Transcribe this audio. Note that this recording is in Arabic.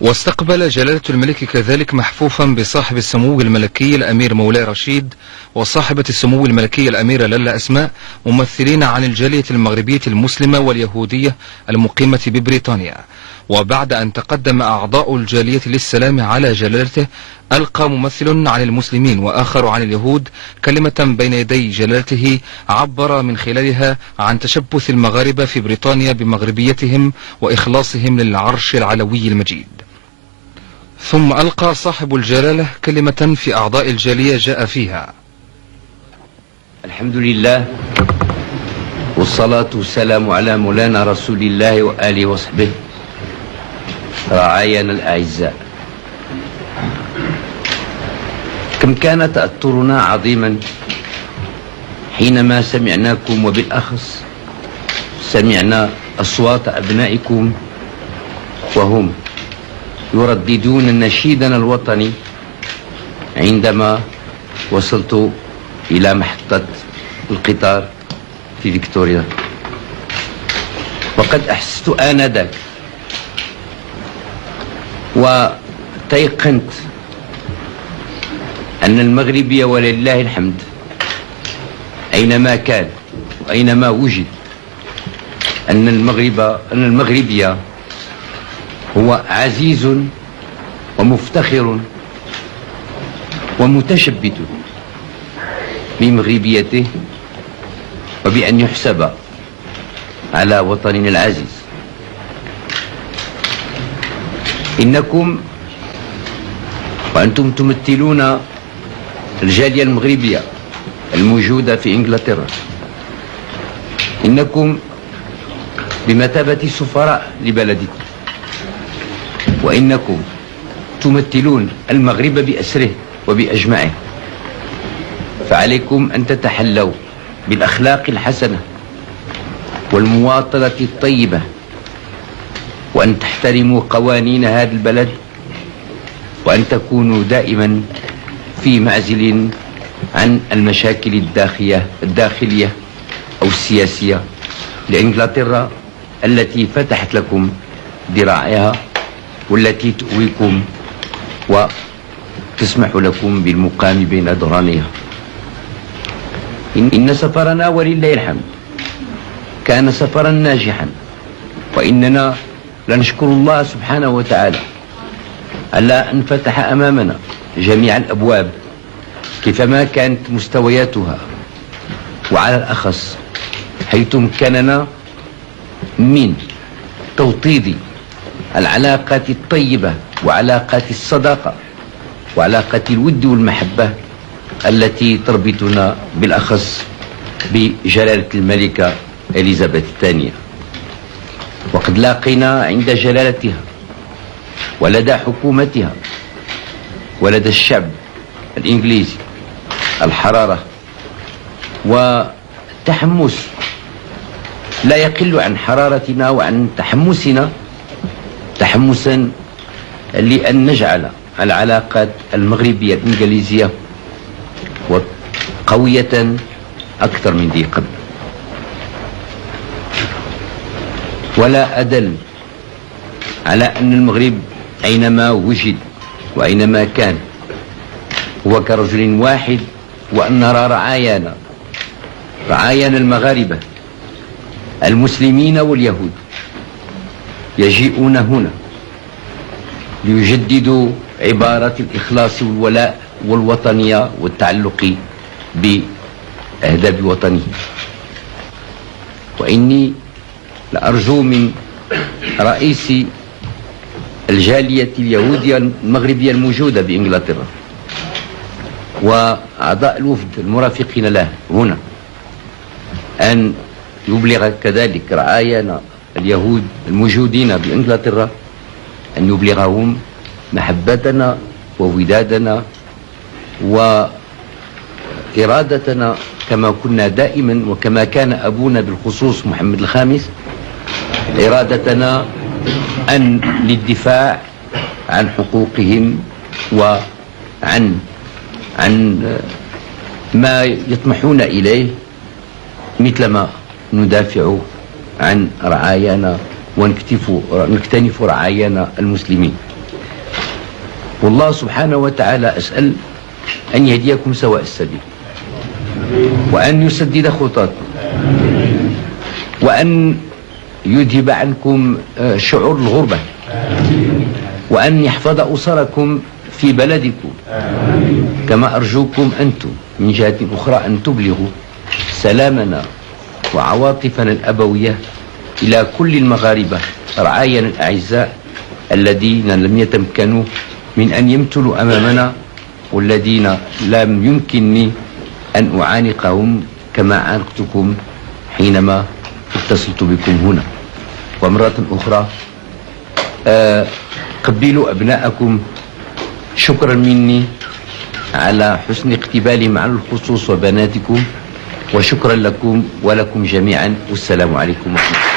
واستقبل جلالة الملك كذلك محفوفا بصاحب السمو الملكي الأمير مولاي رشيد وصاحبة السمو الملكي الأميرة لالا أسماء، ممثلين عن الجالية المغربية المسلمة واليهودية المقيمة ببريطانيا. وبعد أن تقدم أعضاء الجالية للسلام على جلالته، ألقى ممثل عن المسلمين وآخر عن اليهود كلمة بين يدي جلالته عبر من خلالها عن تشبث المغاربة في بريطانيا بمغربيتهم وإخلاصهم للعرش العلوي المجيد. ثم ألقى صاحب الجلالة كلمة في أعضاء الجالية جاء فيها: الحمد لله والصلاة والسلام على مولانا رسول الله وآله وصحبه رعايانا الأعزاء. كم كان تأثرنا عظيما حينما سمعناكم، وبالأخص سمعنا أصوات أبنائكم وهم يرددون نشيدنا الوطني عندما وصلت إلى محطة القطار في فيكتوريا. وقد أحسست آنذاك وتيقنت أن المغربية ولله الحمد أينما كان وأينما وجد أن المغربية هو عزيز ومفتخر ومتشبت بمغربيته وبأن يحسب على وطننا العزيز. إنكم وأنتم تمثلون الجالية المغربية الموجودة في إنجلترا، إنكم بمثابة سفراء لبلدكم، وإنكم تمثلون المغرب بأسره وبأجمعه. فعليكم أن تتحلوا بالأخلاق الحسنة والمواطنة الطيبة، وأن تحترموا قوانين هذا البلد، وأن تكونوا دائما في معزل عن المشاكل الداخلية أو السياسية لإنجلترا التي فتحت لكم ذراعها والتي تؤويكم وتسمح لكم بالمقام بين ظهرانيها. إن سفرنا ولله الحمد كان سفرا ناجحا، وإننا لنشكر الله سبحانه وتعالى على أن فتح أمامنا جميع الأبواب كيفما كانت مستوياتها، وعلى الأخص حيث امكننا من توطيد العلاقات الطيبة وعلاقات الصداقة وعلاقات الود والمحبة التي تربطنا بالأخص بجلالة الملكة إليزابيث الثانية. وقد لاقينا عند جلالتها ولدى حكومتها ولدى الشعب الإنجليزي الحرارة وتحمس لا يقل عن حرارتنا وعن تحمسنا، تحمسا لأن نجعل العلاقات المغربية الإنجليزية قوية أكثر من ذي قبل. ولا أدل على أن المغرب أينما وجد وأينما كان هو كرجل واحد، وأن نرى رعايانا المغاربة المسلمين واليهود يجيئون هنا ليجددوا عبارة الإخلاص والولاء والوطنية والتعلق بأهداف وطنه. وإني لأرجو من رئيس الجالية اليهودية المغربية الموجودة بإنجلترا وأعضاء الوفد المرافقين له هنا أن يبلغ كذلك رعايانا اليهود الموجودين بإنجلترا، أن يبلغهم محبتنا وودادنا وإرادتنا كما كنا دائما، وكما كان أبونا بالخصوص محمد الخامس، إرادتنا أن للدفاع عن حقوقهم وعن ما يطمحون إليه، مثلما ندافع عن رعايانا ونكتنف رعايانا المسلمين. والله سبحانه وتعالى أسأل أن يهديكم سواء السبيل، وأن يسدد خطاكم، وأن يذهب عنكم شعور الغربة، وأن يحفظ أسركم في بلدكم، كما أرجوكم أنتم من جهة أخرى أن تبلغوا سلامنا وعواطفنا الأبوية إلى كل المغاربة رعايانا الأعزاء الذين لم يتمكنوا من أن يمثلوا أمامنا، والذين لم يمكنني أن أعانقهم كما عانقتكم حينما اتصلت بكم هنا. ومرة أخرى قبلوا أبناءكم شكرا مني على حسن اقتبالهم على الخصوص، وبناتكم، وشكرا لكم ولكم جميعا، والسلام عليكم ورحمة الله.